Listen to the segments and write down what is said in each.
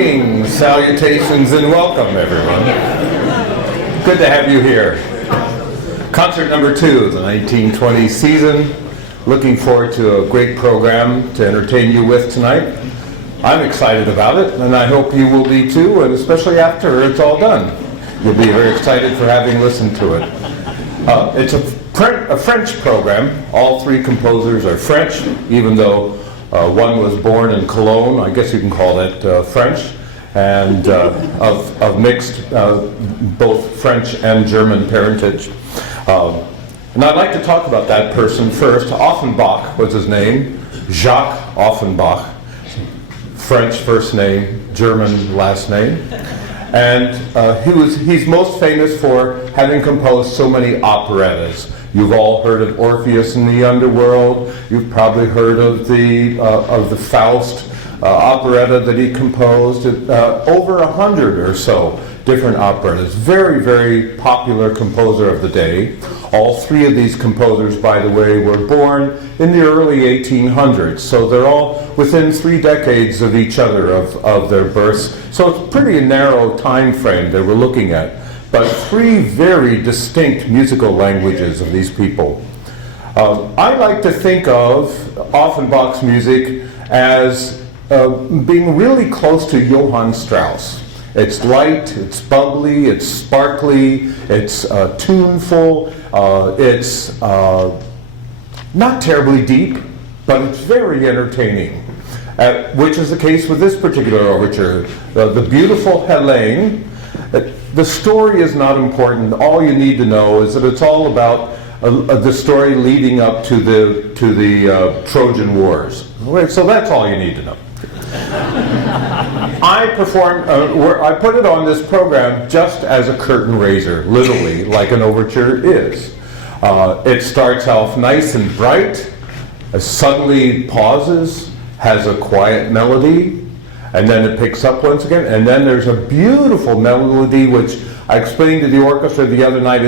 Greetings, salutations, and welcome, everyone. Good to have you here. Concert number 2 of the 1920 season. Looking forward to a great program to entertain you with tonight. I'm excited about it, and I hope you will be too, and especially after it's all done. You'll be very excited for having listened to it. It's a French program. All 3 composers are French, even though one was born in Cologne, I guess you can call that French, and of mixed both French and German parentage. And I'd like to talk about that person first. Offenbach was his name, Jacques Offenbach, French first name, German last name. And he's most famous for having composed so many operettas. You've all heard of Orpheus in the Underworld. You've probably heard of the Faust operetta that he composed. Over 100 or so different operettas. Very, very popular composer of the day. All 3 of these composers, by the way, were born in the early 1800s. So they're all within 3 decades of each other of their births. So it's a pretty narrow time frame that we're looking at. But 3 very distinct musical languages of these people. I like to think of Offenbach's music as being really close to Johann Strauss. It's light, it's bubbly, it's sparkly, it's tuneful, it's not terribly deep, but it's very entertaining, which is the case with this particular overture. The beautiful Helene. The story is not important. All you need to know is that it's all about the story leading up to the Trojan Wars. So that's all you need to know. I put it on this program just as a curtain raiser, literally, like an overture is. It starts off nice and bright, suddenly pauses, has a quiet melody, and then it picks up once again, and then there's a beautiful melody which I explained to the orchestra the other night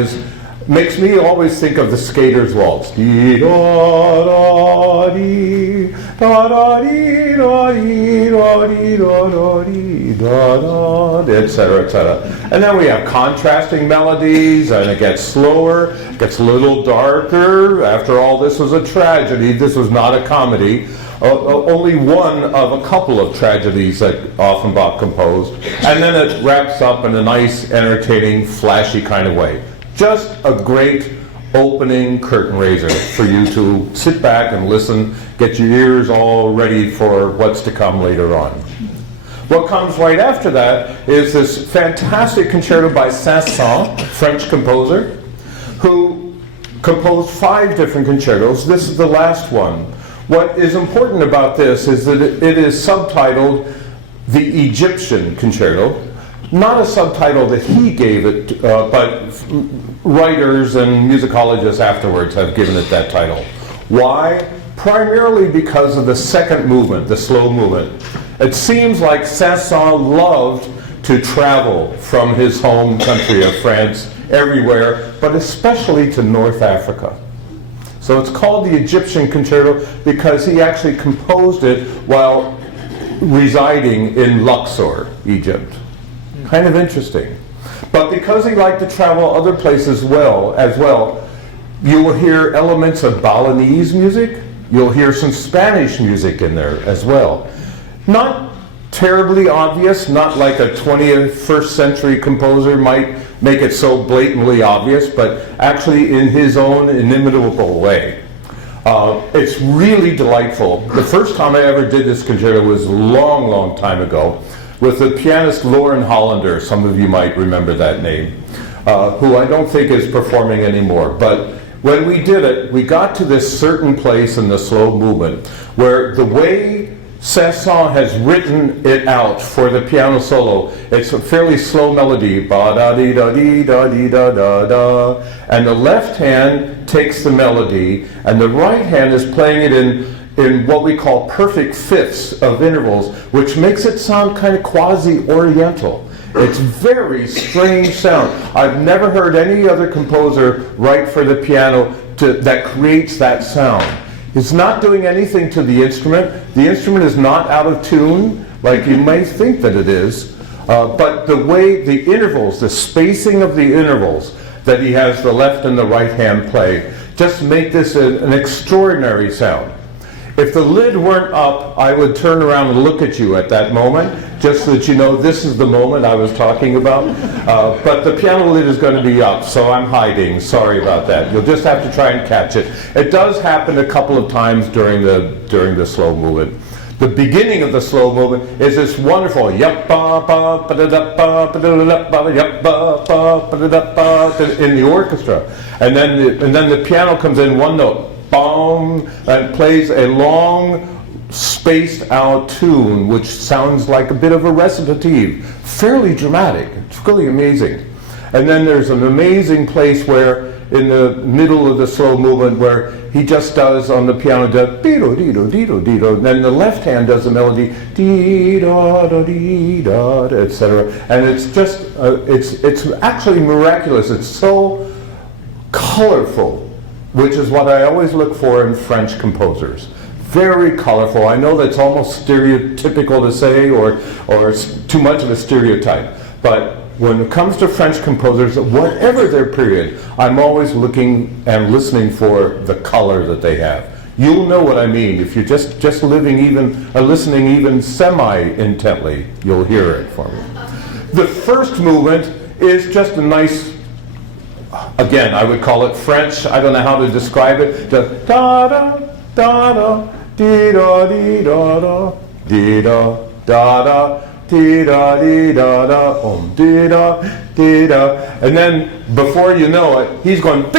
makes me always think of the Skater's Waltz. Dee da da dee da da dee da dee da dee da da dee da da, etc., etc. And then we have contrasting melodies, and it gets slower, it gets a little darker. After all, this was a tragedy. This was not a comedy. Only one of a couple of tragedies that Offenbach composed. And then it wraps up in a nice, entertaining, flashy kind of way. Just a great opening curtain raiser for you to sit back and listen, get your ears all ready for what's to come later on. What comes right after that is this fantastic concerto by Saint-Saëns, French composer, who composed 5 different concertos. This is the last one. What is important about this is that it is subtitled The Egyptian Concerto. Not a subtitle that he gave it, but writers and musicologists afterwards have given it that title. Why? Primarily because of the second movement, the slow movement. It seems like Saint-Saëns loved to travel from his home country of France everywhere, but especially to North Africa. So it's called the Egyptian Concerto because he actually composed it while residing in Luxor, Egypt. Kind of interesting. But because he liked to travel other places as well, you will hear elements of Balinese music. You'll hear some Spanish music in there as well. Not terribly obvious, not like a 21st century composer might make it so blatantly obvious, but actually in his own inimitable way. It's really delightful. The first time I ever did this concerto was a long, long time ago with the pianist Lauren Hollander. Some of you might remember that name, who I don't think is performing anymore. But when we did it, we got to this certain place in the slow movement where the way Saint-Saëns has written it out for the piano solo, it's a fairly slow melody, ba-da-dee-da-dee-da-dee-da-da-da, and the left hand takes the melody, and the right hand is playing it in what we call perfect fifths of intervals, which makes it sound kind of quasi-oriental. It's very strange sound. I've never heard any other composer write for the piano that creates that sound. It's not doing anything to the instrument. The instrument is not out of tune, like you may think that it is. But the way the intervals, the spacing of the intervals that he has the left and the right hand play, just make this an extraordinary sound. If the lid weren't up, I would turn around and look at you at that moment, just so that you know this is the moment I was talking about. But the piano lid is going to be up, so I'm hiding. Sorry about that. You'll just have to try and catch it. It does happen a couple of times during the slow movement. The beginning of the slow movement is this wonderful in the orchestra, and then the piano comes in one note, boom, and plays a long, spaced out tune, which sounds like a bit of a recitative, fairly dramatic. It's really amazing. And then there's an amazing place where, in the middle of the slow movement, where he just does on the piano, dee-do, dee-do, dee-do, dee-do, and then the left hand does the melody, dee-da-da, dee-da, etc. And it's just, it's actually miraculous. It's so colorful, which is what I always look for in French composers. Very colorful. I know that's almost stereotypical to say, or too much of a stereotype, but when it comes to French composers, whatever their period, I'm always looking and listening for the color that they have. You'll know what I mean. If you're just listening even semi-intently, you'll hear it for me. The first movement is just a nice, again, I would call it French. I don't know how to describe it. The da-da, da-da, dee-da, dee-da-da, dee-da, da-da, dee-da-dee-da-da, dee-da, dee-da. And then, before you know it, he's going all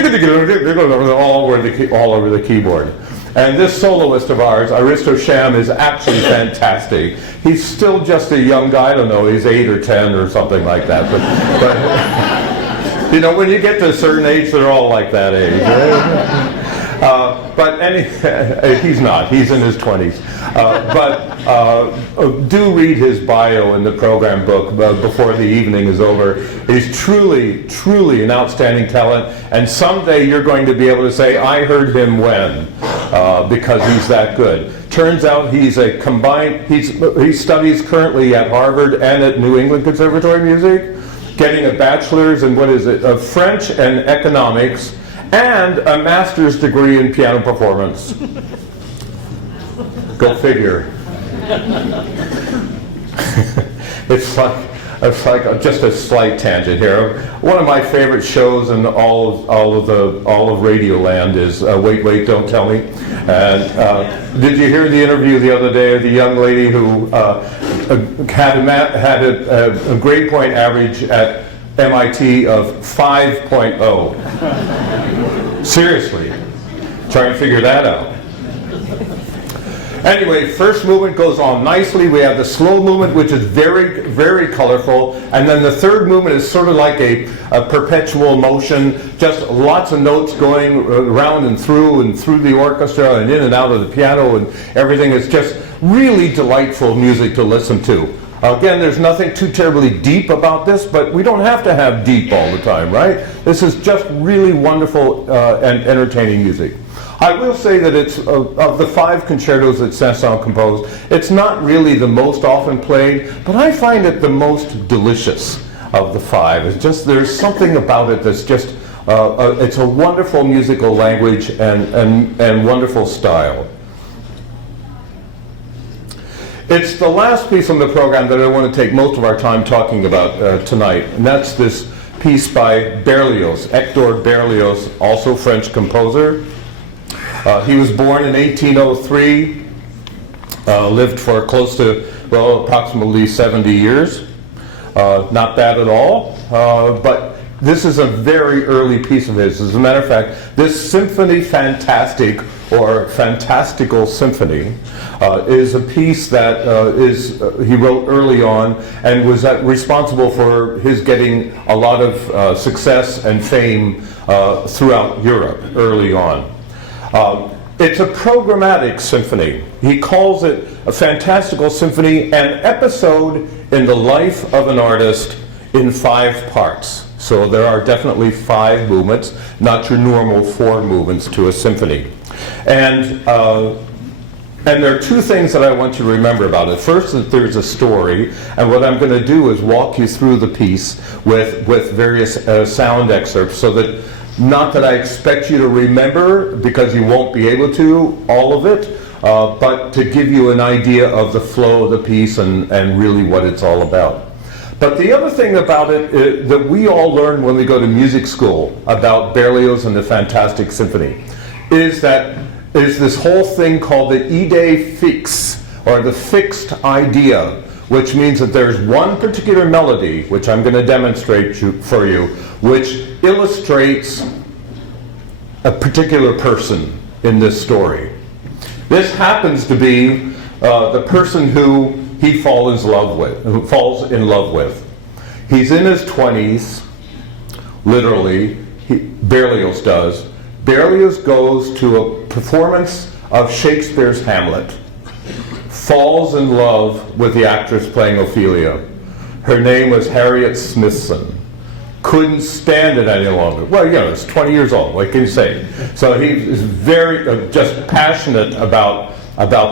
over the keyboard. And this soloist of ours, Aristo Sham, is actually fantastic. He's still just a young guy, I don't know, he's 8 or 10 or something like that. But you know, when you get to a certain age, they're all like that age. Right? He's not. He's in his 20s. Do read his bio in the program book before the evening is over. He's truly, truly an outstanding talent. And someday you're going to be able to say, I heard him when, because he's that good. Turns out he's a combined, he studies currently at Harvard and at New England Conservatory of Music, getting a bachelor's in of French and economics, and a master's degree in piano performance. Go figure. It's like just a slight tangent here. One of my favorite shows in all of Radioland is Wait, Wait, Don't Tell Me. And did you hear the interview the other day of the young lady who had a grade point average at MIT of 5.0? Seriously, try and figure that out. Anyway, first movement goes on nicely. We have the slow movement, which is very, very colorful. And then the third movement is sort of like a perpetual motion, just lots of notes going around and through the orchestra and in and out of the piano, and everything is just really delightful music to listen to. Again, there's nothing too terribly deep about this, but we don't have to have deep all the time, right? This is just really wonderful and entertaining music. I will say that it's, of the 5 concertos that Saint-Saëns composed, it's not really the most often played, but I find it the most delicious of the 5. It's just, there's something about it that's just, it's a wonderful musical language and wonderful style. It's the last piece on the program that I want to take most of our time talking about tonight, and that's this piece by Berlioz, Hector Berlioz, also French composer. He was born in 1803, lived for close to, well, approximately 70 years. Not bad at all, but this is a very early piece of his. As a matter of fact, this Symphony Fantastique, or Fantastical Symphony, is a piece that he wrote early on and was responsible for his getting a lot of success and fame throughout Europe early on. It's a programmatic symphony. He calls it a fantastical symphony, an episode in the life of an artist in 5 parts. So there are definitely 5 movements, not your normal 4 movements to a symphony. And And there are two things that I want you to remember about it. First, that there's a story, and what I'm going to do is walk you through the piece with various sound excerpts, so that, not that I expect you to remember, because you won't be able to, all of it, but to give you an idea of the flow of the piece and really what it's all about. But the other thing about it that we all learn when we go to music school about Berlioz and the Fantastic Symphony is this whole thing called the idée fixe, or the fixed idea, which means that there's one particular melody, which I'm going to demonstrate for you, which illustrates a particular person in this story. This happens to be the person who he falls in love with. He's in his 20s, literally. Berlioz does. Berlioz goes to a performance of Shakespeare's Hamlet, falls in love with the actress playing Ophelia. Her name was Harriet Smithson. Couldn't stand it any longer. Well, it's 20 years old, what can you say? So he is very just passionate about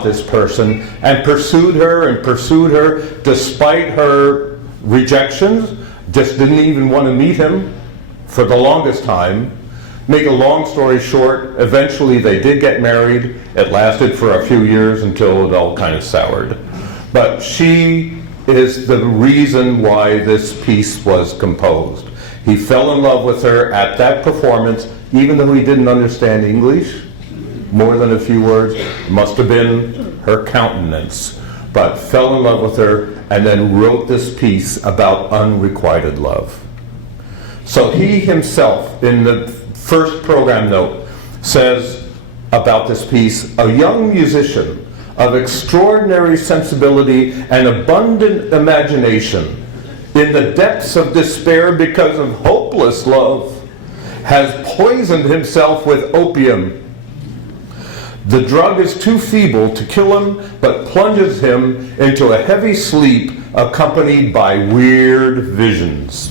this person, and pursued her despite her rejections, just didn't even want to meet him for the longest time. Make a long story short, eventually they did get married. It lasted for a few years until it all kind of soured. But she is the reason why this piece was composed. He fell in love with her at that performance, even though he didn't understand English, more than a few words. Must have been her countenance. But fell in love with her, and then wrote this piece about unrequited love. So he himself, in the first program note, says about this piece, a young musician of extraordinary sensibility and abundant imagination, in the depths of despair because of hopeless love, has poisoned himself with opium. The drug is too feeble to kill him, but plunges him into a heavy sleep accompanied by weird visions.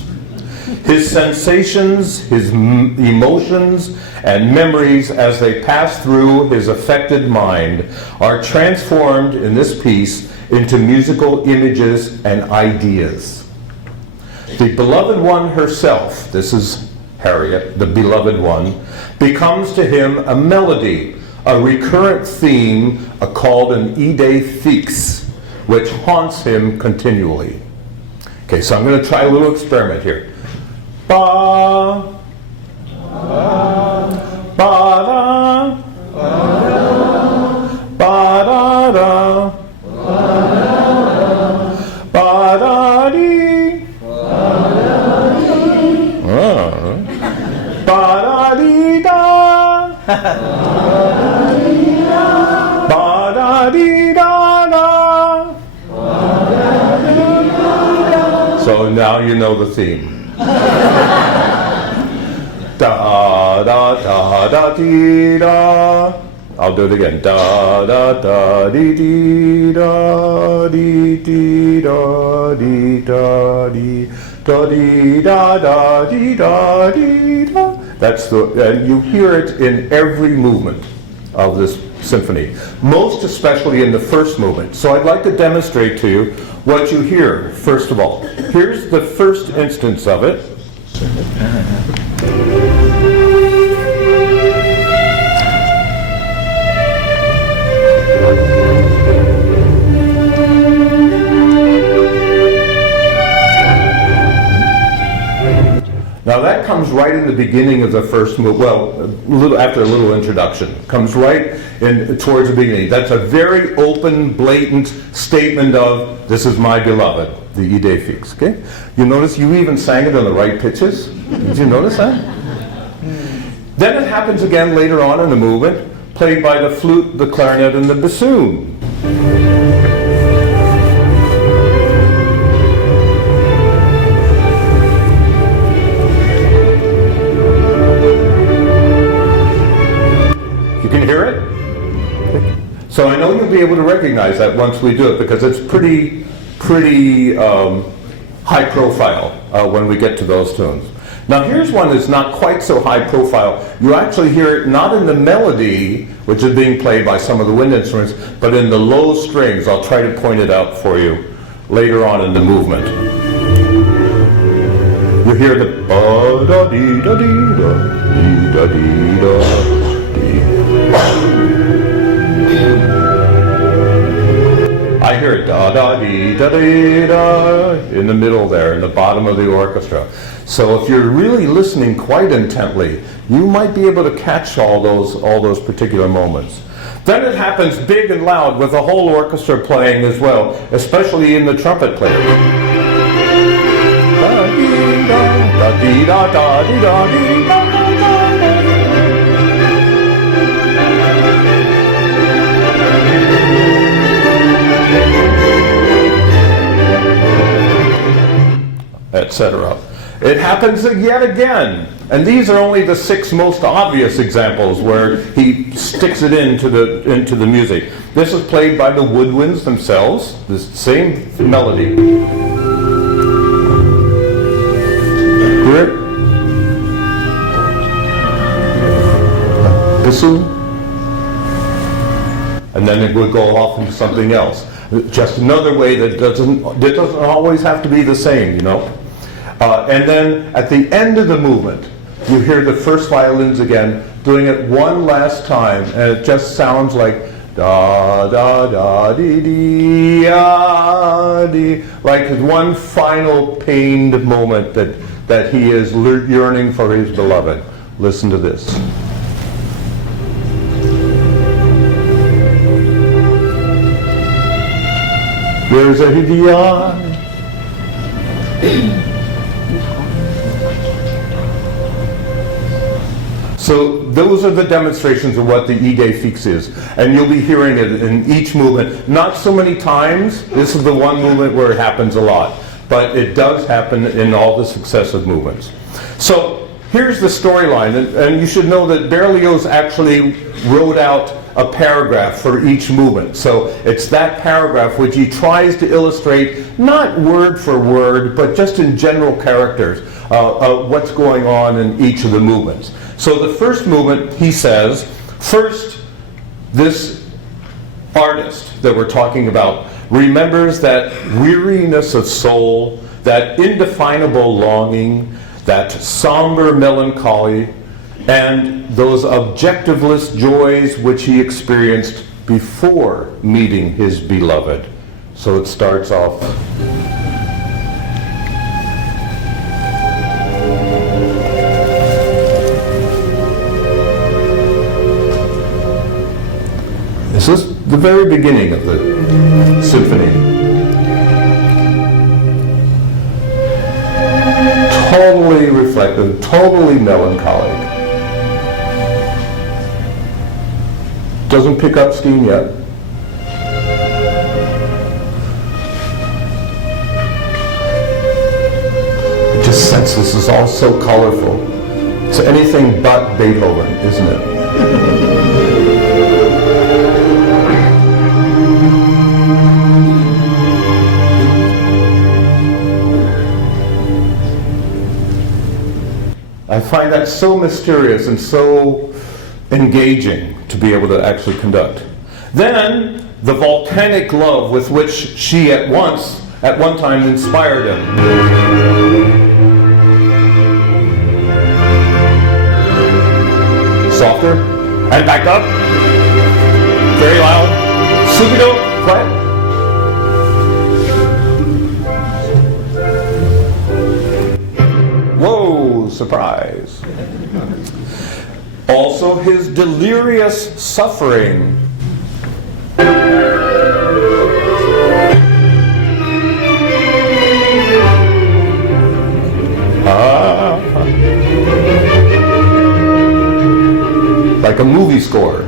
His sensations, his emotions, and memories as they pass through his affected mind are transformed in this piece into musical images and ideas. The beloved one herself, this is Harriet, the beloved one, becomes to him a melody, a recurrent theme called an idée fixe, which haunts him continually. Okay, so I'm going to try a little experiment here. Ba, ba, da, ba, da, da, ba, da, dee, ba, da, dee, da, ba, da, dee, da, da. So now you know the theme. Da da da da dee da. I'll do it again. Da da da dee dee da dee dee da dee da dee da dee da da dee da dee da. That's and you hear it in every movement of this symphony, most especially in the first movement. So I'd like to demonstrate to you what you hear, first of all. Here's the first instance of it. Now that comes right in the beginning of the first move. Well, after a little introduction, comes right in towards the beginning. That's a very open, blatant statement of "This is my beloved," the idée fixe. Okay, you notice you even sang it on the right pitches. Did you notice that? Then it happens again later on in the movement, played by the flute, the clarinet, and the bassoon. So I know you'll be able to recognize that once we do it, because it's pretty high profile when we get to those tunes. Now here's one that's not quite so high profile. You actually hear it not in the melody, which is being played by some of the wind instruments, but in the low strings. I'll try to point it out for you later on in the movement. You hear the I hear it da-da-dee-da-dee-da in the middle there, in the bottom of the orchestra. So if you're really listening quite intently, you might be able to catch all those particular moments. Then it happens big and loud with the whole orchestra playing as well, especially in the trumpet player. Etc. It happens yet again, and these are only the 6 most obvious examples where he sticks it into the music. This is played by the woodwinds themselves, this same melody. Hear it? Bassoon. And then it would go off into something else. Just another way that doesn't always have to be the same, you know. And then at the end of the movement, you hear the first violins again doing it one last time, and it just sounds like da da da dee dee ah, dee, like one final pained moment that he is yearning for his beloved. Listen to this. There's a hidiah. So those are the demonstrations of what the idée fixe is. And you'll be hearing it in each movement. Not so many times. This is the one movement where it happens a lot. But it does happen in all the successive movements. So here's the storyline. And you should know that Berlioz actually wrote out a paragraph for each movement. So it's that paragraph which he tries to illustrate, not word for word, but just in general characters, what's going on in each of the movements. So the first movement, he says, first, this artist that we're talking about remembers that weariness of soul, that indefinable longing, that somber melancholy, and those objectiveless joys which he experienced before meeting his beloved. So it starts off. This is the very beginning of the symphony. Totally reflective, totally melancholic. Doesn't pick up steam yet. You just sense this is all so colorful. It's anything but Beethoven, isn't it? I find that so mysterious and so engaging to be able to actually conduct. Then, the volcanic love with which she at one time inspired him. Softer, and back up. Very loud. Subito, quiet. Whoa, surprise. Also his delirious suffering. Like a movie score.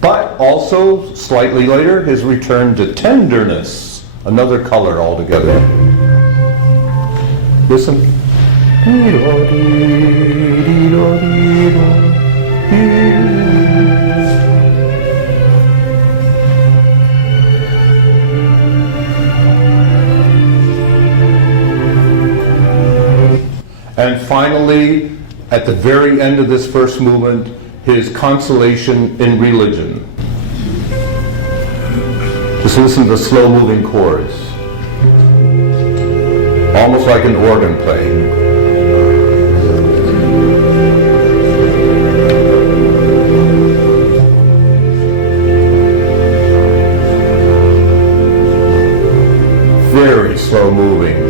But also, slightly later, his return to tenderness, another color altogether. Listen. And finally, at the very end of this first movement, his consolation in religion. Just listen to the slow-moving chords. Almost like an organ playing. Very slow-moving.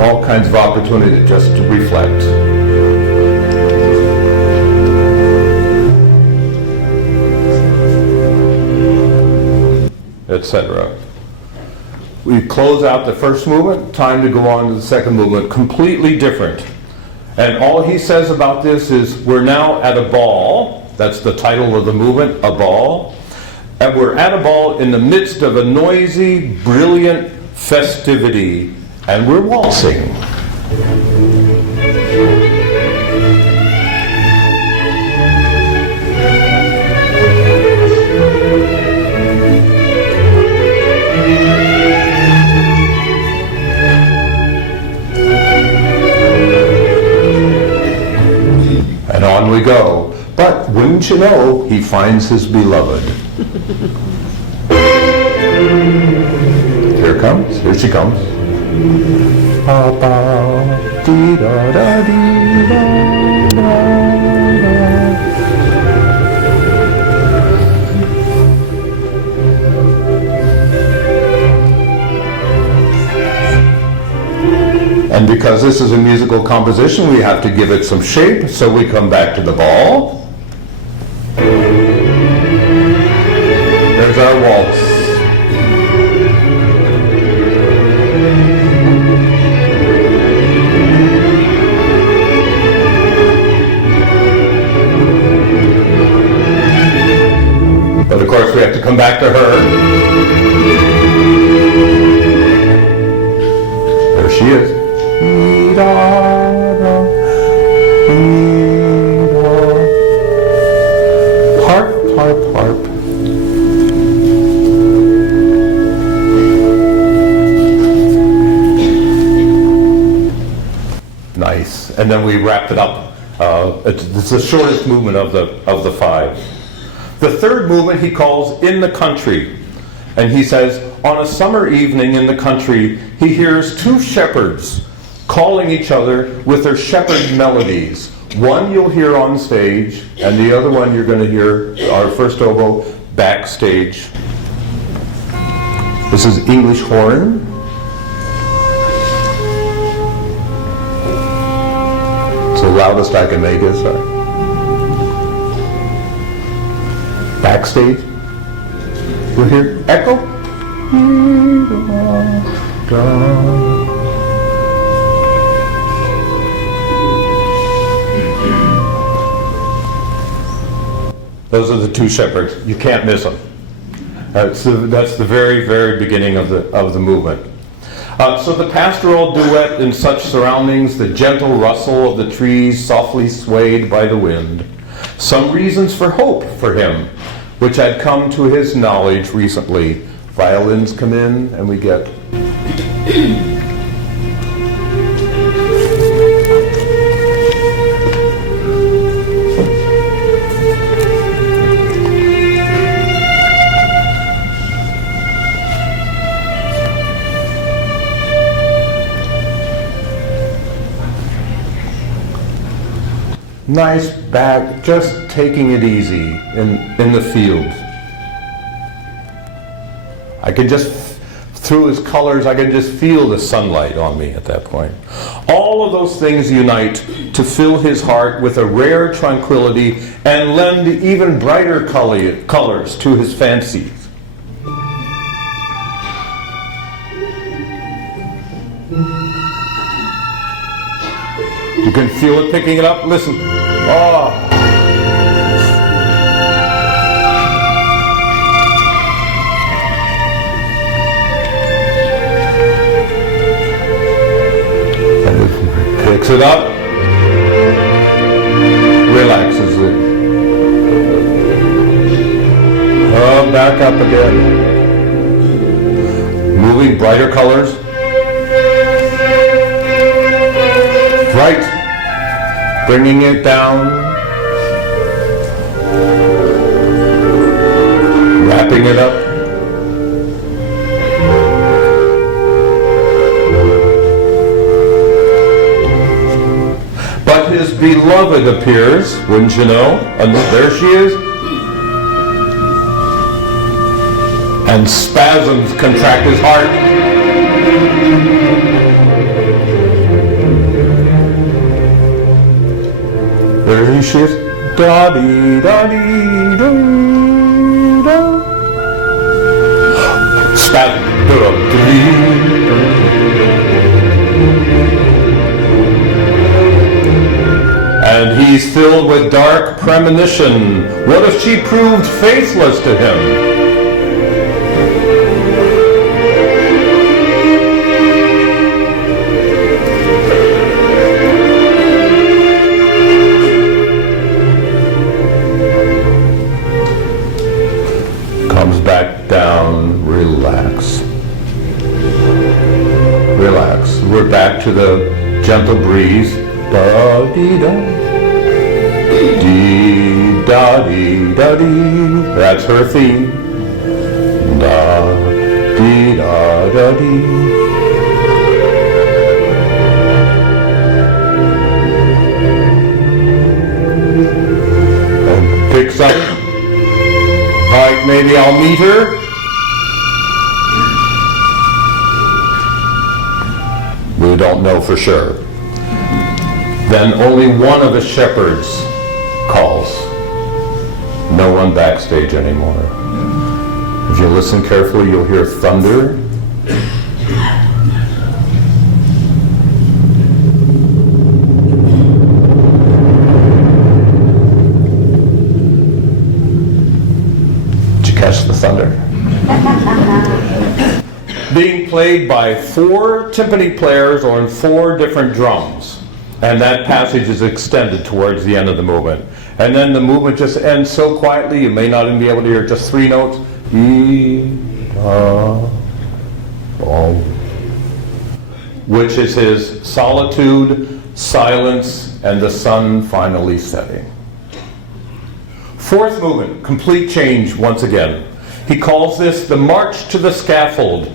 All kinds of opportunity just to reflect. Etc. We close out the first movement, time to go on to the second movement, completely different. And all he says about this is, we're now at a ball. That's the title of the movement, a ball. And we're at a ball in the midst of a noisy, brilliant festivity, and we're waltzing. And on we go. But wouldn't you know, he finds his beloved. Here comes, here she comes. And because this is a musical composition, we have to give it some shape, so we come back to the ball. There's our waltz. But of course we have to come back to her. There she is. Harp, harp, harp. Nice. And then we wrapped it up. It's the shortest movement of the five. The third movement he calls In the Country. And he says, on a summer evening in the country, he hears two shepherds calling each other with their shepherd melodies. One you'll hear on stage, and the other one you're going to hear, our first oboe, backstage. This is English horn. It's the loudest I can make it, sorry. Backstage. We'll hear echo. Those are the two shepherds. You can't miss them. That's the very, very beginning of the movement. So the pastoral duet in such surroundings, the gentle rustle of the trees softly swayed by the wind. Some reasons for hope for him, which had come to his knowledge recently. Violins come in and we get nice back, just taking it easy in the field. I can just, through his colors, I can just feel the sunlight on me at that point. All of those things unite to fill his heart with a rare tranquility and lend even brighter colors to his fancies. You can feel it picking it up. Listen. Oh. And it picks it up. Relaxes it. Oh, back up again. Moving brighter colors. Right. Bringing it down. Wrapping it up. But his beloved appears, wouldn't you know? And there she is. And spasms contract his heart. There she is. Da-dee-da-dee-doo-da. Spasm. And he's filled with dark premonition. What if she proved faithless to him? Comes back down, relax. Relax. We're back to the gentle breeze. Da-dee-da. Dee-da-dee-da-dee. That's her theme. Da-dee-da-da-dee. And picks up. Like maybe I'll meet her. We don't know for sure. Then only one of the shepherds calls. No one backstage anymore. If you listen carefully, you'll hear thunder. Did you catch the thunder? Being played by 4 timpani players on 4 different drums. And that passage is extended towards the end of the movement. And then the movement just ends so quietly, you may not even be able to hear just 3 notes. Which is his solitude, silence, and the sun finally setting. 4th movement, complete change once again. He calls this the march to the scaffold.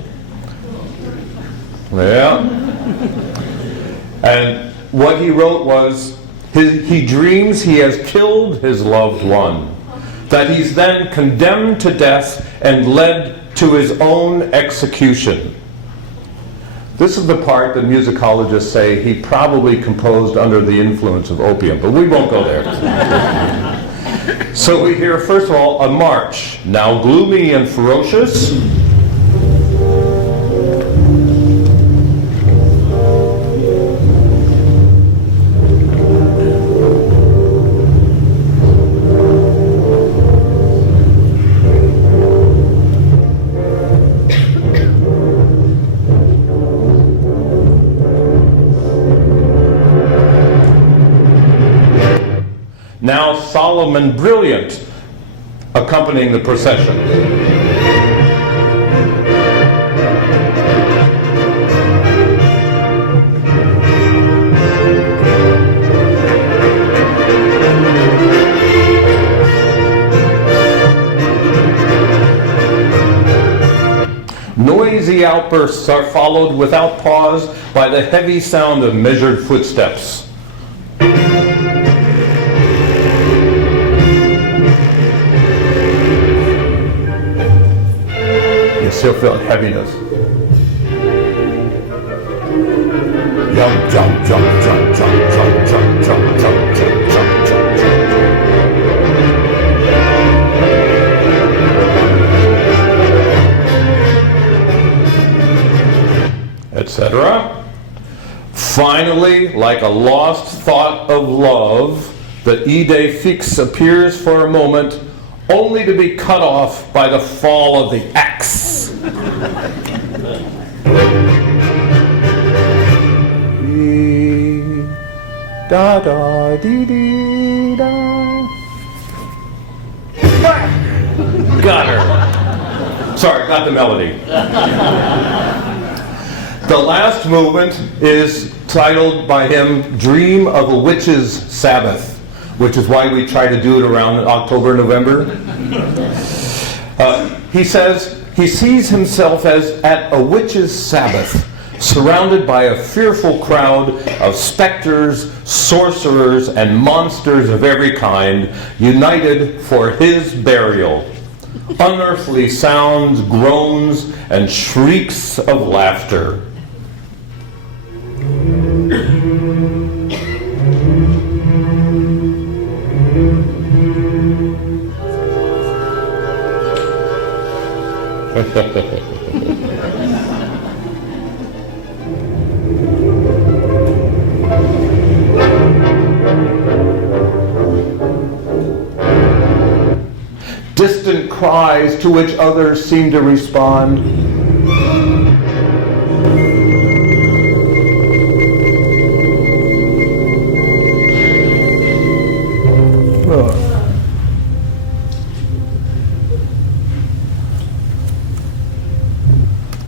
Yeah. And what he wrote was, he dreams he has killed his loved one, that he's then condemned to death and led to his own execution. This is the part that musicologists say he probably composed under the influence of opium, but we won't go there. So we hear, first of all, a march, now gloomy and ferocious. Now solemn and brilliant, accompanying the procession. Noisy outbursts are followed without pause by the heavy sound of measured footsteps. Still feel heaviness. Jump, jump, jump, jump, jump, jump, jump, jump, jump, jump, jump, jump, jump, etc. Finally, like a lost thought of love, the idée fixe appears for a moment, only to be cut off by the fall of the axe. Da da dee dee da. Got her. Sorry, got the melody. The last movement is titled by him, Dream of a Witch's Sabbath, which is why we try to do it around October, November. He says he sees himself as at a witch's Sabbath, surrounded by a fearful crowd of specters, sorcerers, and monsters of every kind, united for his burial. Unearthly sounds, groans, and shrieks of laughter. Distant cries to which others seem to respond.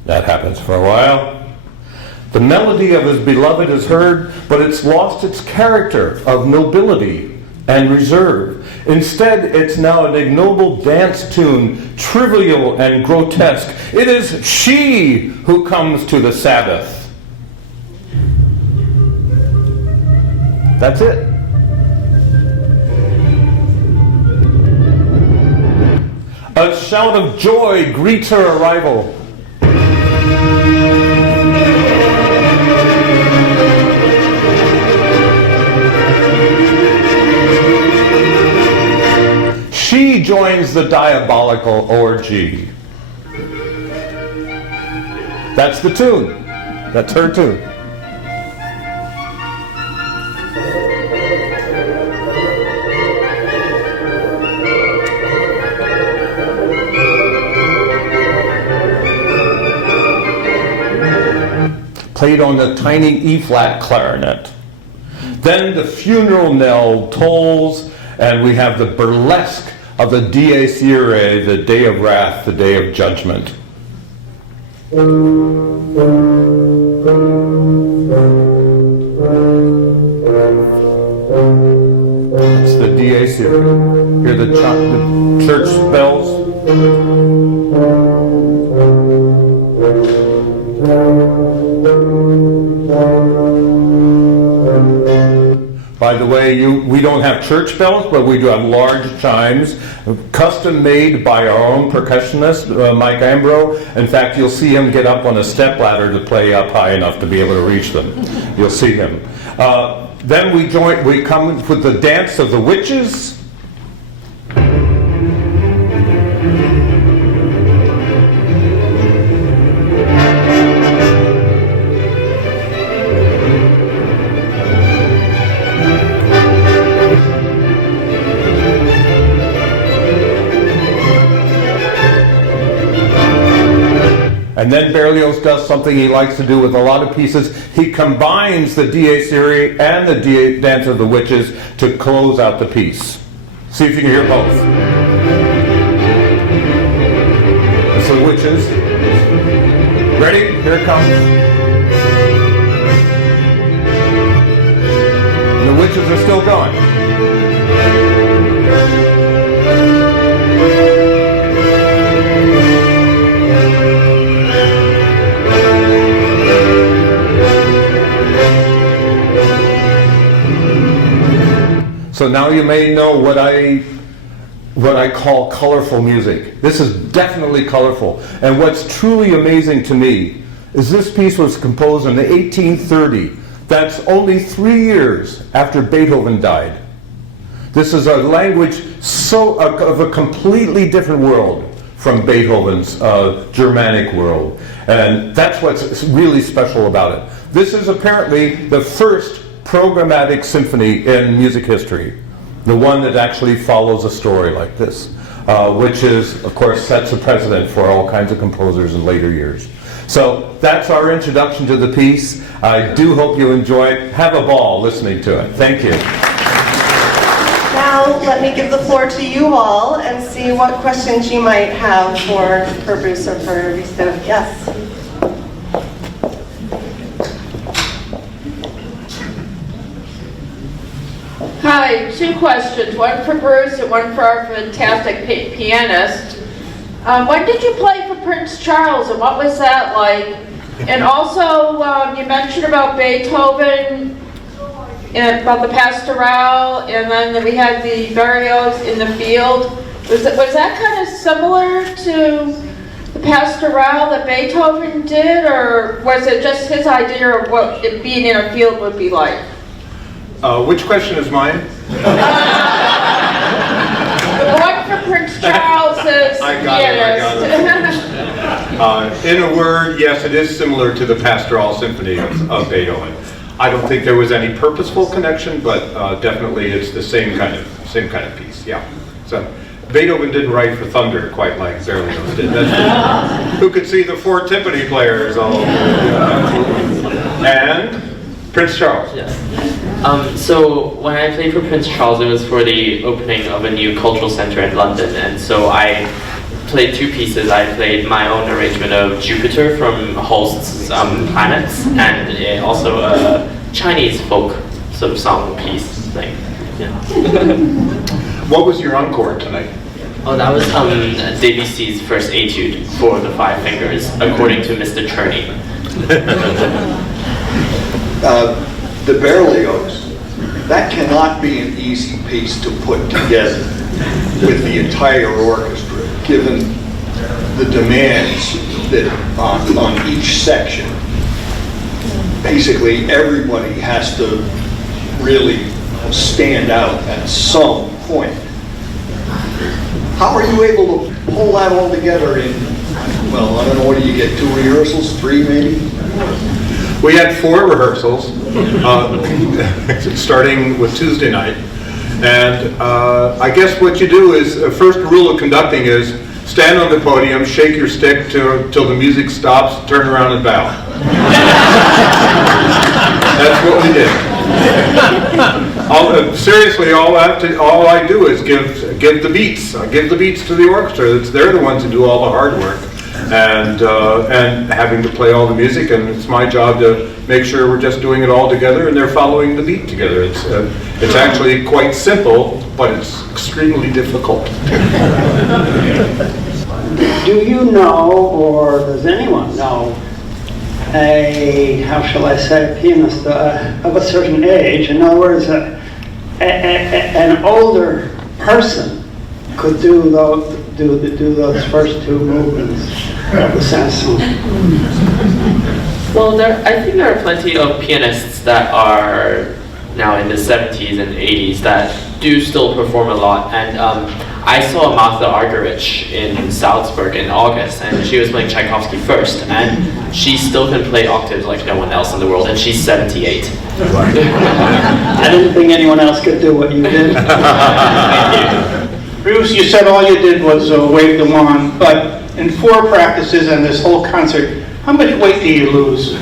That happens for a while. The melody of his beloved is heard, but it's lost its character of nobility and reserve. Instead, it's now an ignoble dance tune, trivial and grotesque. It is she who comes to the Sabbath. That's it. A shout of joy greets her arrival. She joins the diabolical orgy. That's the tune. That's her tune. Played on the tiny E-flat clarinet. Then the funeral knell tolls, and we have the burlesque of the Dies Irae, the day of wrath, the day of judgment. It's the Dies Irae. Hear the church bells? By the way, we don't have church bells, but we do have large chimes, custom made by our own percussionist, Mike Ambro. In fact, you'll see him get up on a stepladder to play up high enough to be able to reach them. You'll see him. Then we come with the dance of the witches. And then Berlioz does something he likes to do with a lot of pieces. He combines the Dies Irae and the Dance of the Witches to close out the piece. See if you can hear both. It's the witches. Ready? Here it comes. And the witches are still going. So now you may know what I call colorful music. This is definitely colorful. And what's truly amazing to me is this piece was composed in 1830. That's only 3 years after Beethoven died. This is a language of a completely different world from Beethoven's Germanic world. And that's what's really special about it. This is apparently the first programmatic symphony in music history, the one that actually follows a story like this, which is, of course, sets a precedent for all kinds of composers in later years. So that's our introduction to the piece. I do hope you enjoy it. Have a ball listening to it. Thank you. Now let me give the floor to you all and see what questions you might have for Bruce or for Aristo. Yes. Hi, two questions, one for Bruce and one for our fantastic pianist. When did you play for Prince Charles and what was that like? And also, you mentioned about Beethoven, about the Pastoral, and then we had the Berlioz in the field. Was that kind of similar to the Pastoral that Beethoven did, or was it just his idea of what it being in a field would be like? Which question is mine? The one for Prince Charles is pianist. In a word, yes, it is similar to the Pastoral Symphony of Beethoven. I don't think there was any purposeful connection, but definitely it's the same kind of piece. Yeah. So Beethoven didn't write for thunder quite like Berlioz did. Who could see the four timpani players all over? And Prince Charles. Yes. So when I played for Prince Charles, it was for the opening of a new cultural center in London, and so I played two pieces. I played my own arrangement of Jupiter from Holst's Planets, and also a Chinese folk sort of song piece thing. Yeah. What was your encore tonight? Oh, that was Debussy's first etude for the Five Fingers, according to Mr. Cherney. The Berlioz, that cannot be an easy piece to put together with the entire orchestra, given the demands that on each section. Basically, everybody has to really stand out at some point. How are you able to pull that all together in, well, I don't know, what do you get, 2 rehearsals, 3 maybe? We had 4 rehearsals, starting with Tuesday night. And I guess what you do is, first rule of conducting is, stand on the podium, shake your stick till the music stops, turn around and bow. That's what we did. Seriously, all I do is give the beats. I give the beats to the orchestra. They're the ones who do all the hard work, and having to play all the music. And it's my job to make sure we're just doing it all together, and they're following the beat together. It's actually quite simple, but it's extremely difficult. Do you know, or does anyone know, how shall I say, a pianist of a certain age? In other words, an older person could do those first 2 movements of the Sanson. Well, I think there are plenty of pianists that are now in the 70s and 80s that do still perform a lot. And I saw Martha Argerich in Salzburg in August, and she was playing Tchaikovsky first, and she still can play octaves like no one else in the world, and she's 78. I didn't think anyone else could do what you did. Bruce, you said all you did was wave the wand, but in 4 practices and this whole concert, how much weight do you lose?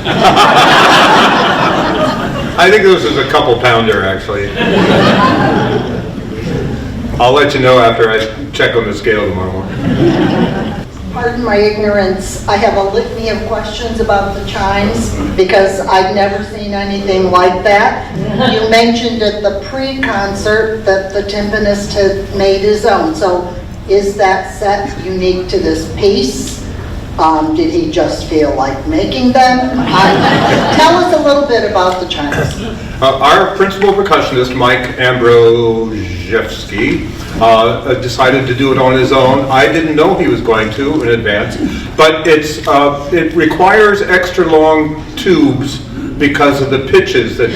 I think this is a couple pounder, actually. I'll let you know after I check on the scale tomorrow morning. Pardon my ignorance, I have a litany of questions about the chimes because I've never seen anything like that. You mentioned at the pre-concert that the timpanist had made his own. So is that set unique to this piece? Did he just feel like making them? Tell us a little bit about the chimes. Our principal percussionist, Mike Ambroszewski, decided to do it on his own. I didn't know he was going to in advance, but it requires extra long tubes because of the pitches that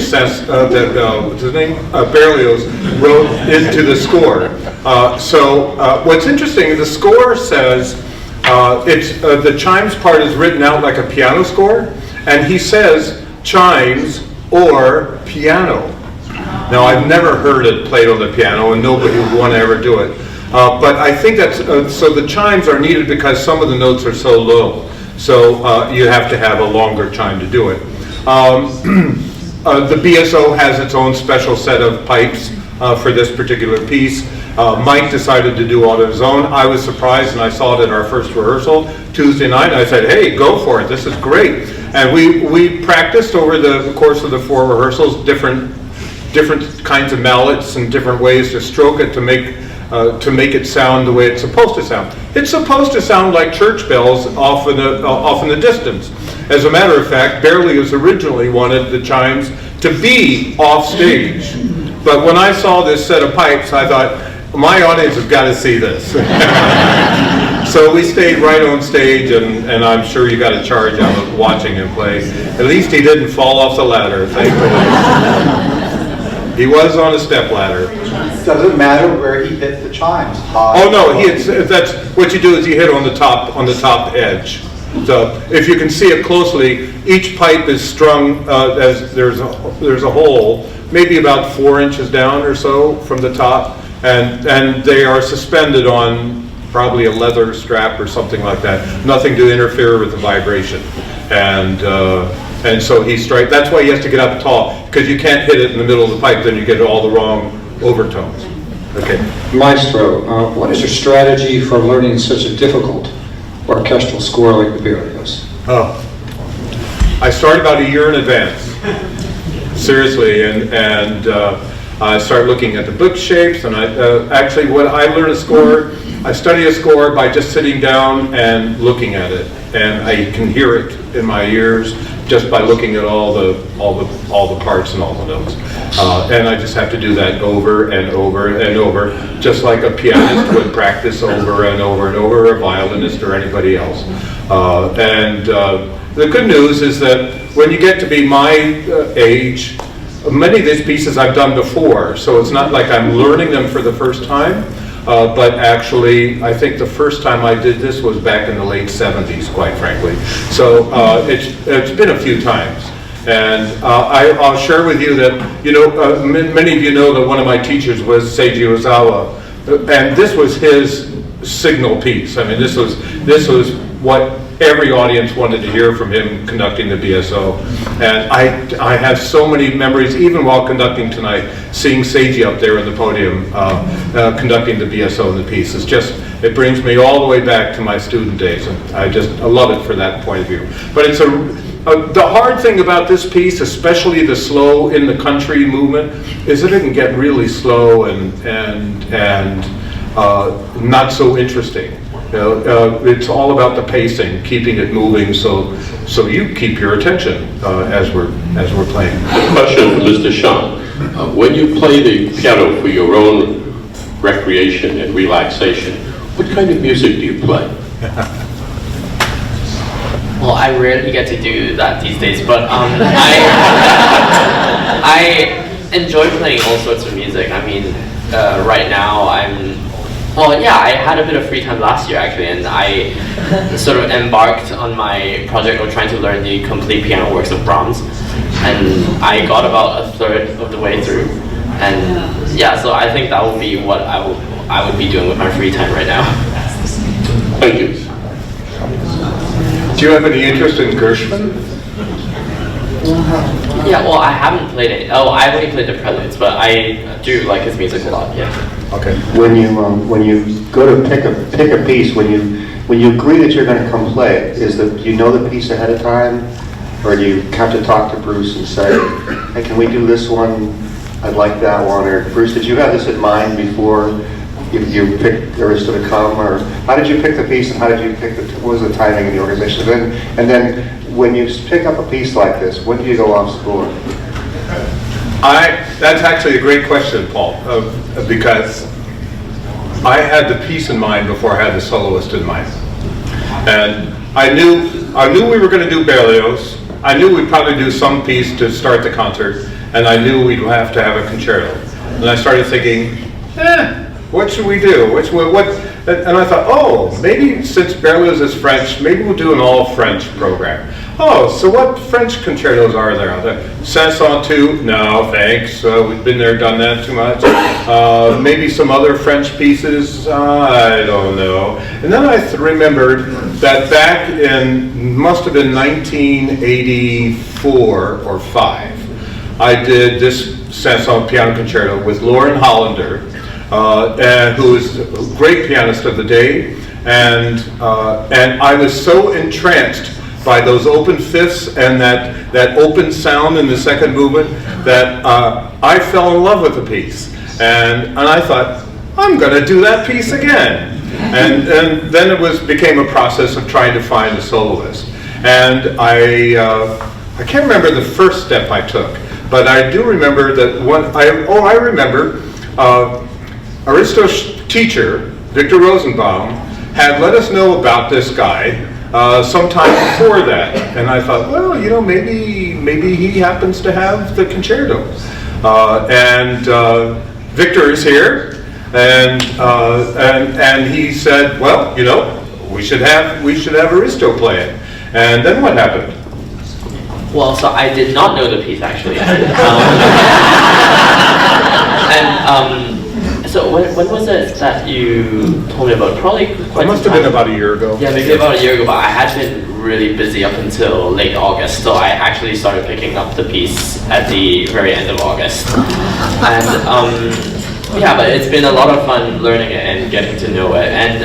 what's his name? Berlioz wrote into the score. So what's interesting, the score says the chimes part is written out like a piano score, and he says chimes or piano. Now, I've never heard it played on the piano, and nobody would want to ever do it. But I think that's, so the chimes are needed because some of the notes are so low. So you have to have a longer chime to do it. The BSO has its own special set of pipes for this particular piece. Mike decided to do all on his own. I was surprised, and I saw it at our first rehearsal Tuesday night. I said, hey, go for it. This is great. And we practiced over the course of the 4 rehearsals different different kinds of mallets and different ways to stroke it to make it sound the way it's supposed to sound. It's supposed to sound like church bells off in the distance. As a matter of fact, Berlioz originally wanted the chimes to be off stage. But when I saw this set of pipes, I thought, my audience has got to see this. So we stayed right on stage, and I'm sure you got a charge out of watching him play. At least he didn't fall off the ladder, thankfully. He was on a step ladder. Doesn't matter where he hit the chimes. Oh no, that's what you do is you hit on the top edge. So if you can see it closely, each pipe is strung as there's a hole, maybe about 4 inches down or so from the top, and they are suspended on probably a leather strap or something like that. Nothing to interfere with the vibration, and so he strikes. That's why he has to get up tall, because you can't hit it in the middle of the pipe, then you get all the wrong overtones. Okay. Maestro, what is your strategy for learning such a difficult orchestral score like the Berlioz? Oh, I start about a year in advance, seriously, and I start looking at the book shapes, and actually when I learn a score, I study a score by just sitting down and looking at it, and I can hear it in my ears just by looking at all the parts and all the notes, and I just have to do that over and over and over, just like a pianist would practice over and over and over, a violinist or anybody else. The good news is that when you get to be my age, many of these pieces I've done before, so it's not like I'm learning them for the first time. But actually, I think the first time I did this was back in the late 70s, quite frankly. So it's been a few times. And I'll share with you that, many of you know that one of my teachers was Seiji Ozawa. And this was his signal piece. I mean, this was what every audience wanted to hear from him conducting the BSO. And I have so many memories, even while conducting tonight, seeing Seiji up there on the podium conducting the BSO in the piece. It brings me all the way back to my student days. And I love it for that point of view. But it's the hard thing about this piece, especially the slow in the country movement, is that it can get really slow and not so interesting. It's all about the pacing, keeping it moving, so you keep your attention as we're playing. Question for Mr. Sham. When you play the piano for your own recreation and relaxation, what kind of music do you play? Well, I rarely get to do that these days, but I enjoy playing all sorts of music. I mean, right now I had a bit of free time last year actually, and I sort of embarked on my project of trying to learn the complete piano works of Brahms, and I got about a third of the way through, and yeah, so I think that would be what I would be doing with my free time right now. Thank you. Do you have any interest in Gershwin? Yeah, well, I haven't played it. Oh, I only played the preludes, but I do like his music a lot. Yeah. Okay. When you go to pick a piece, when you agree that you're going to come play it, do you know the piece ahead of time, or do you have to talk to Bruce and say, hey, can we do this one? I'd like that one. Or Bruce, did you have this in mind before you picked Aristo to come, or how did you pick the piece, and how did you pick what was the timing and the organization? And then when you pick up a piece like this, when do you go off score? That's actually a great question, Paul, because I had the piece in mind before I had the soloist in mind. And I knew we were going to do Berlioz. I knew we'd probably do some piece to start the concert, and I knew we'd have to have a concerto. And I started thinking, what should we do? And I thought, oh, maybe since Berlioz is French, maybe we'll do an all-French program. Oh, so what French concertos are there? Saint-Saëns, no, thanks. We've been there, done that too much. Maybe some other French pieces, I don't know. And then I remembered that back in, must have been 1984 or 5, I did this Saint-Saëns piano concerto with Lauren Hollander, who is a great pianist of the day, and I was so entranced by those open fifths and that open sound in the second movement that I fell in love with the piece. And I thought, I'm going to do that piece again. And then it became a process of trying to find a soloist. And I can't remember the first step I took, but I do remember that I remember Aristo's teacher, Victor Rosenbaum, had let us know about this guy sometime before that. And I thought, well, you know, maybe he happens to have the concerto. And Victor is here. And he said, well, you know, we should have Aristo play it. And then what happened? Well, so I did not know the piece actually. So when was it that you told me about? Probably quite. It must have been about a year ago. Yeah, maybe about a year ago. But I had been really busy up until late August, so I actually started picking up the piece at the very end of August. And yeah, but it's been a lot of fun learning it and getting to know it. And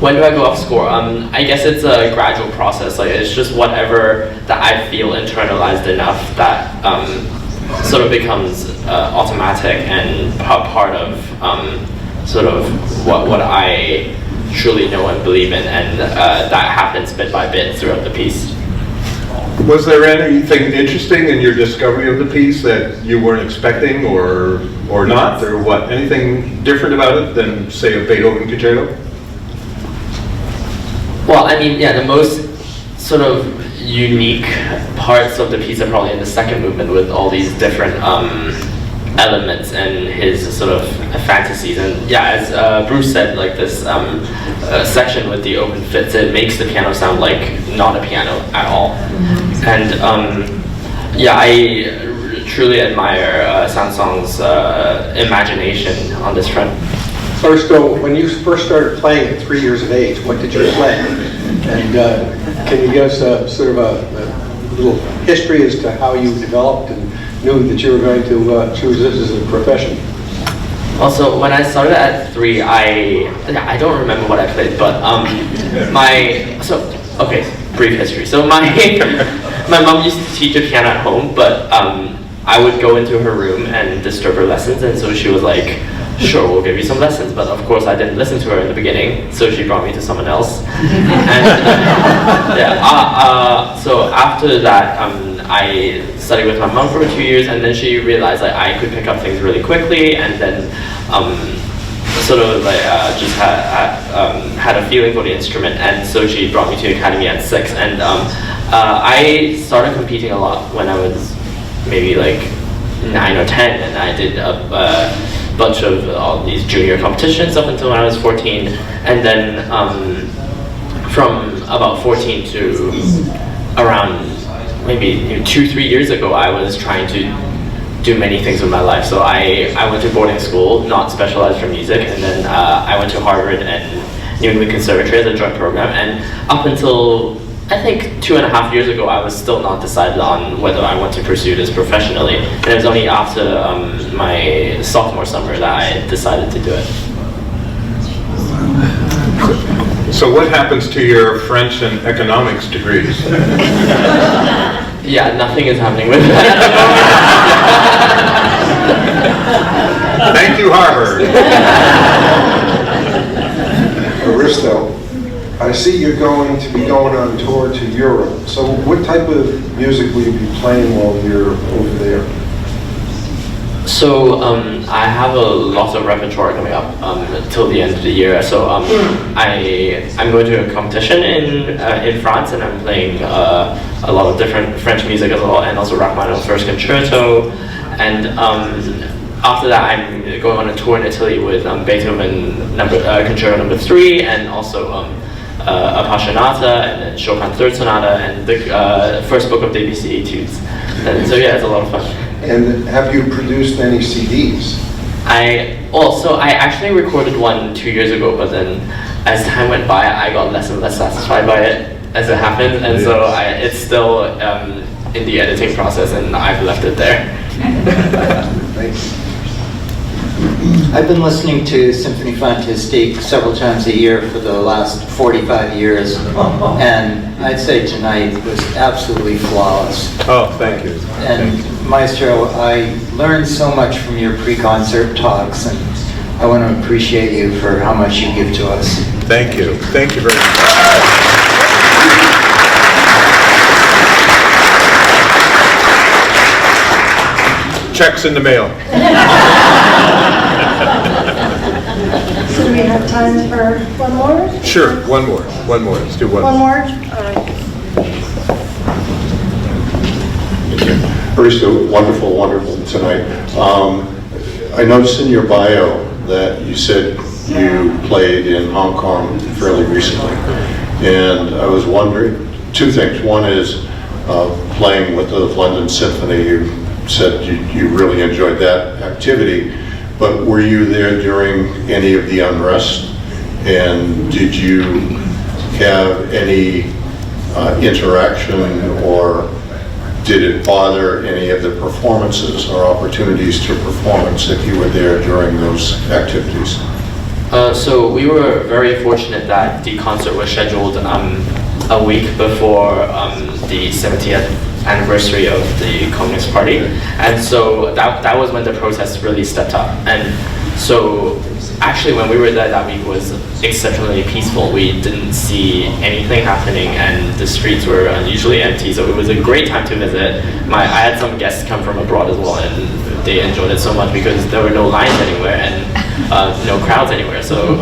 when do I go off score? I guess it's a gradual process. Like it's just whatever that I feel internalized enough that sort of becomes automatic and part of sort of what I truly know and believe in, and that happens bit by bit throughout the piece. Was there anything interesting in your discovery of the piece that you weren't expecting, or not, or what? Anything different about it than, say, a Beethoven concerto? Well, I mean, yeah, the most sort of unique parts of the piece are probably in the second movement with all these different elements and his sort of fantasies. And yeah, as Bruce said, like this section with the open fifths, it makes the piano sound like not a piano at all. And yeah, I truly admire Sansong's imagination on this front. Aristo, when you first started playing at 3 years of age, what did you play? And can you give us sort of a little history as to how you developed and knew that you were going to choose this as a profession? Also, when I started at 3, I don't remember what I played, but okay, brief history. So my mom used to teach a piano at home, but I would go into her room and disturb her lessons, and so she was like, sure, we'll give you some lessons. But of course I didn't listen to her in the beginning, so she brought me to someone else. And yeah, so after that, I studied with my mom for 2 years, and then she realized like I could pick up things really quickly, and then sort of like just had a feeling for the instrument, and so she brought me to academy at 6. And I started competing a lot when I was maybe like 9 or 10, and I did a bunch of all these junior competitions up until when I was 14, and then from about 14 to around maybe 2-3 years ago, I was trying to do many things with my life. So I went to boarding school, not specialized for music, and then I went to Harvard and New England Conservatory as a joint program, and up until I think 2.5 years ago, I was still not decided on whether I want to pursue this professionally. And it was only after my sophomore summer that I decided to do it. So what happens to your French and economics degrees? Yeah, nothing is happening with that. Thank you, Harvard. Aristo, I see you're going to be going on tour to Europe. So what type of music will you be playing while you're over there? So I have a lot of repertoire coming up till the end of the year. So I'm going to a competition in France, and I'm playing a lot of different French music as well, and also Rachmaninoff's First Concerto. And after that, I'm going on a tour in Italy with Beethoven Concerto No. 3, and also Appassionata, and then Chopin Third Sonata, and the first book of Debussy Etudes. And so yeah, it's a lot of fun. And have you produced any CDs? I actually recorded one 2 years ago, but then as time went by, I got less and less satisfied by it as it happened, and so it's still in the editing process, and I've left it there. Thanks. I've been listening to Symphonie Fantastique several times a year for the last 45 years, and I'd say tonight was absolutely flawless. Oh, thank you. And Maestro, I learned so much from your pre-concert talks, and I want to appreciate you for how much you give to us. Thank you. Thank you very much. Checks in the mail. So do we have time for one more? Sure, one more. Let's do one One more. more? All right. Aristo, wonderful tonight. I noticed in your bio that you said you played in Hong Kong fairly recently. And I was wondering, two things. One is playing with the London Symphony. You said you really enjoyed that activity. But were you there during any of the unrest? And did you have any interaction, or did it bother any of the performances or opportunities to performance if you were there during those activities? So we were very fortunate that the concert was scheduled a week before the 70th anniversary of the Communist Party, and so that was when the protests really stepped up. And so actually when we were there that week was exceptionally peaceful. We didn't see anything happening, and the streets were unusually empty, so it was a great time to visit. I had some guests come from abroad as well, and they enjoyed it so much because there were no lines anywhere and no crowds anywhere. So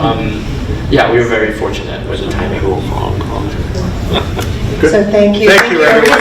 yeah, we were very fortunate with the timing. So thank you. Thank you, everyone.